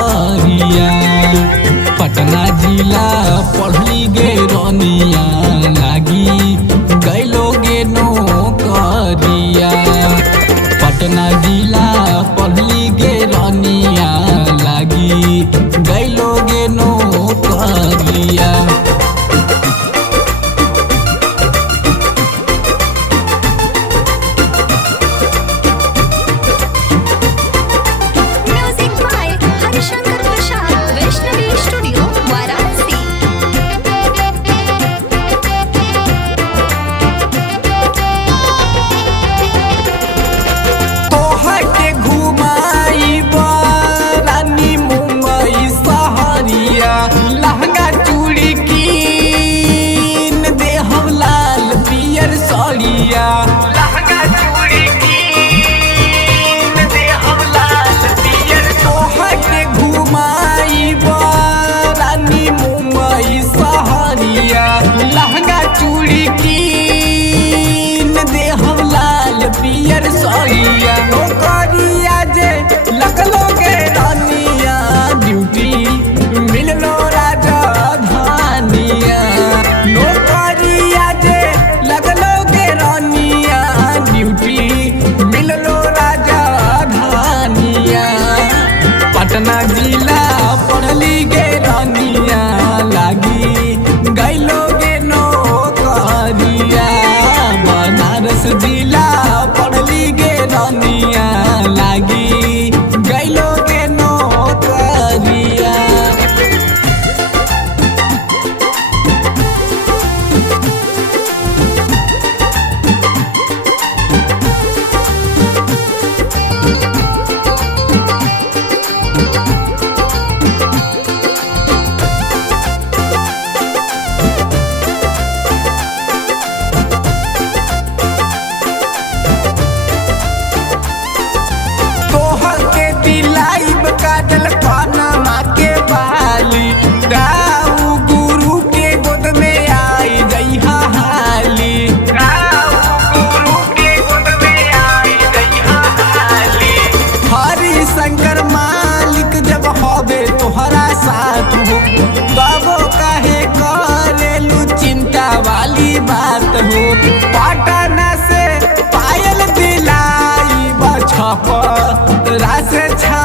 करिया। पटना जिला पढ़ली गे रनिया लागी गैलोगे नौकरिया। पटना जिला पढ़ली गे रनिया लागी गैलोगे नौकरिया। Music by Harishankar Prasad, Vaishnavi studio, Varanasi. तोहर के घुमाइब रानी मुंबई सहरिया। लहंगा चूड़ी कीन देहब लाल पियर सड़िया। लहंगा चूड़ी कीन देहब लाल पियर। तोहर के घुमाइब रानी मुंबई सहरिया। लहंगा चूड़ी कीन देहब लाल पियर सड़िया। नौकरिया जे लगलोगे रानिया ड्यूटी मिललो राजधानिया। नौकरिया जे लगलोगे रानिया ड्यूटी मिललो राजधानिया। पटना जिला पढ़ली गे रानिया लागी गैलोगे नौकरिया। बनारस जिला पढ़ली गे रानिया लागी गैलोगे नौकरिया। तोहर के दिलाइब काजल पनमा के बाली। दाऊ गुरु के गोद में आई जइहा हाली। दाऊ गुरु के गोद में आई जइहा हाली। हरि शंकर मालिक जब हवे तोहरा साथ हो तबो काहे करेलू चिंता वाली बात हो। पटना से पायल दिलाई बछप रास छा